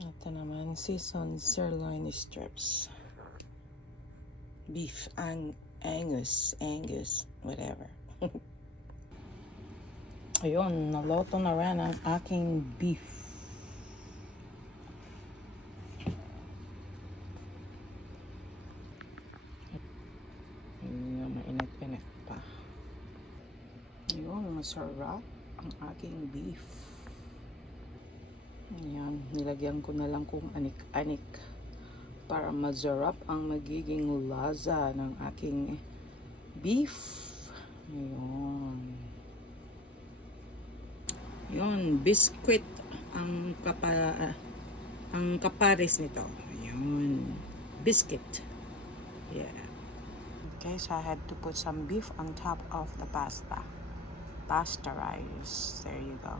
Ito naman, seasoned sirloin strips. Beef, Angus, whatever. Ayun, naloto na rin ang aking beef. Ayun, mainit-init pa. Ayun, masarap ang aking beef. Ayan, nilagyan ko na lang kung anik-anik para masarap ang magiging lasa ng aking beef. Ayun. Yun, biscuit ang kapares nito. Ayun, biscuit. Yeah. Okay, so I had to put some beef on top of the pasta. Pasta rice. There you go.